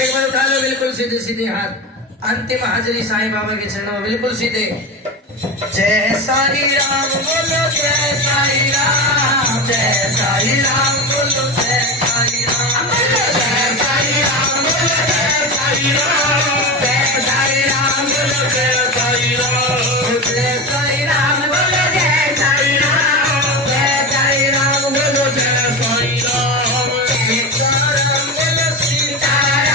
एक बार उठा लो बिल्कुल सीधे सीधे हाथ, अंतिम हाजिरी साईं बाबा के चरणों में बिल्कुल सीधे। जय साई राम बोलो, जय साई राम, जय साई राम बोलो, जय साई राम, जय साई राम बोलो, जय साई राम, जय साई राम बोलो, जय साई राम, जय साई राम बोलो, जय साई राम, जय साई राम बोलो, जय साई राम, सीताराम बोलो, सीताराम,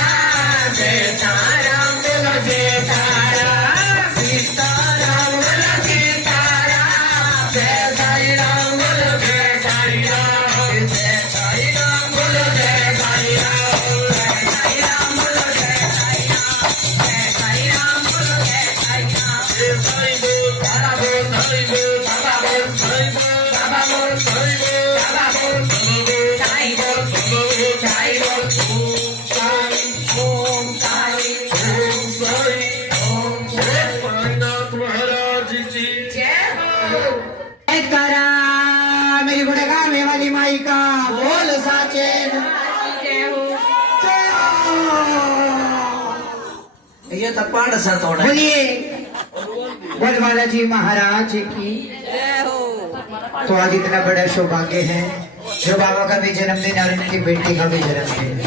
जय साराम बोलो, जय साराम, सीताराम बोलो, सीताराम, जय साई राम बोलो, जय साई राम, जय साई राम बोलो, जय साई राम, जय साई राम बोलो, जय साई राम, जय साई राम बोलो, जय साई राम, जय साई बोल बाबा बोल, साई बोल बाबा बोल, साई बोल बाबा बोल, साई बोल बाबा बोल, साई बोल साई बोल, ओम साई ओम साई ओम साई, साईनाथ महाराज की जय हो। करा मेरी गुणगाने वाली माई का बोल साचे ये तो पाड़ सा तोड़ा। बोलिए बोल बालाजी महाराज की। तो आज इतना बड़ा सौभाग्य है जो बाबा का भी जन्मदिन और इनकी बेटी का भी जन्मदिन।